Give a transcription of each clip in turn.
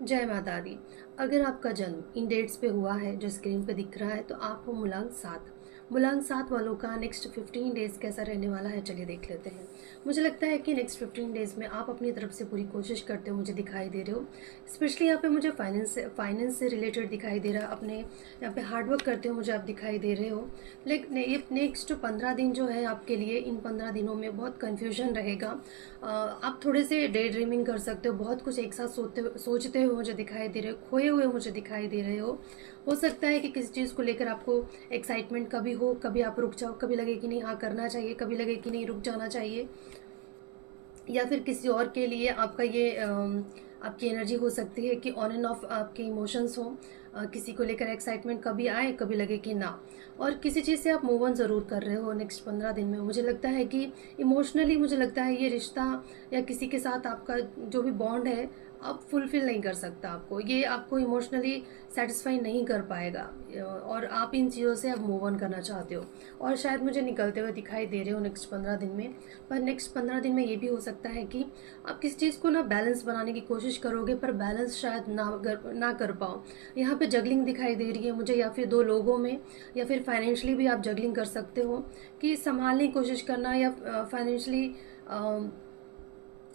जय माता दी। अगर आपका जन्म इन डेट्स पे हुआ है जो स्क्रीन पे दिख रहा है तो आप हो मूलांक 7। मूलांक 7 वालों का नेक्स्ट 15 डेज़ कैसा रहने वाला है, चलिए देख लेते हैं। मुझे लगता है कि नेक्स्ट 15 डेज़ में आप अपनी तरफ से पूरी कोशिश करते हो, मुझे दिखाई दे रहे हो। स्पेशली यहाँ पे मुझे फाइनेंस से रिलेटेड दिखाई दे रहा है। अपने यहाँ पे हार्ड वर्क करते हो मुझे आप दिखाई दे रहे हो। लेकिन ये नेक्स्ट 15 दिन जो है आपके लिए, इन 15 दिनों में बहुत कन्फ्यूजन रहेगा। आप थोड़े से डे ड्रीमिंग कर सकते हो, बहुत कुछ एक साथ सोचते हुए मुझे दिखाई दे रहे हो, खोए हुए मुझे दिखाई दे रहे हो सकता है कि किसी चीज़ को लेकर आपको एक्साइटमेंट कभी हो, कभी आप रुक जाओ, कभी लगे कि नहीं हाँ करना चाहिए, कभी लगे कि नहीं रुक जाना चाहिए। या फिर किसी और के लिए आपका ये आपकी एनर्जी हो सकती है कि ऑन एंड ऑफ आपके इमोशंस हो। किसी को लेकर एक्साइटमेंट कभी आए, कभी लगे कि ना। और किसी चीज़ से आप मूव ऑन ज़रूर कर रहे हो नेक्स्ट 15 दिन में। मुझे लगता है कि इमोशनली मुझे लगता है ये रिश्ता या किसी के साथ आपका जो भी बॉन्ड है, आप फुलफिल नहीं कर सकता। आपको ये आपको इमोशनली सेटिस्फाई नहीं कर पाएगा। और आप इन चीज़ों से अब मूव ऑन करना चाहते हो और शायद मुझे निकलते हुए दिखाई दे रहे हो नेक्स्ट 15 दिन में। पर नेक्स्ट 15 दिन में ये भी हो सकता है कि आप किसी चीज़ को ना बैलेंस बनाने की कोशिश करोगे, पर बैलेंस शायद ना कर पाओ। यहाँ पे जगलिंग दिखाई दे रही है मुझे, या फिर दो लोगों में, या फिर फाइनेंशियली भी आप जगलिंग कर सकते हो कि संभालने की कोशिश करना, या फाइनेंशियली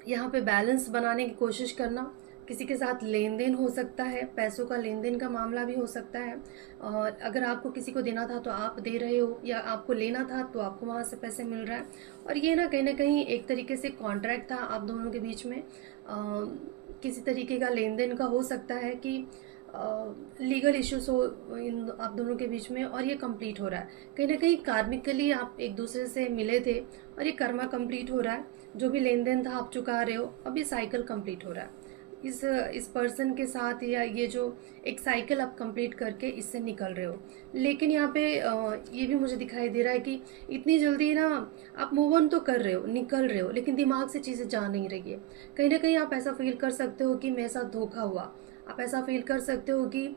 यहाँ पे बैलेंस बनाने की कोशिश करना। किसी के साथ लेन देन हो सकता है, पैसों का लेन देन का मामला भी हो सकता है। और अगर आपको किसी को देना था तो आप दे रहे हो, या आपको लेना था तो आपको वहाँ से पैसे मिल रहा है। और ये ना कहीं एक तरीके से कॉन्ट्रैक्ट था आप दोनों के बीच में। किसी तरीके का लेन देन का हो सकता है कि लीगल इश्यूज हो इन आप दोनों के बीच में, और ये कंप्लीट हो रहा है। कहीं ना कहीं कार्मिकली आप एक दूसरे से मिले थे और ये कर्मा कंप्लीट हो रहा है। जो भी लेन देन था आप चुका रहे हो, अब ये साइकिल कंप्लीट हो रहा है इस पर्सन के साथ। या ये जो एक साइकिल आप कंप्लीट करके इससे निकल रहे हो। लेकिन यहाँ पे ये भी मुझे दिखाई दे रहा है कि इतनी जल्दी ना आप मूव ऑन तो कर रहे हो, निकल रहे हो, लेकिन दिमाग से चीज़ें जा नहीं रही है। कहीं ना कहीं आप ऐसा फील कर सकते हो कि मेरे साथ धोखा हुआ। आप ऐसा फील कर सकते हो कि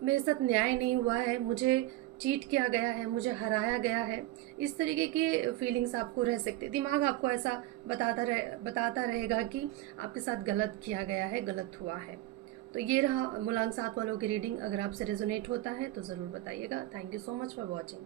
मेरे साथ न्याय नहीं हुआ है, मुझे चीट किया गया है, मुझे हराया गया है। इस तरीके के फीलिंग्स आपको रह सकते, दिमाग आपको ऐसा बताता रहेगा कि आपके साथ गलत किया गया है, गलत हुआ है। तो ये रहा मूलांक 7 वालों की रीडिंग। अगर आपसे रेजोनेट होता है तो ज़रूर बताइएगा। Thank you so much for watching.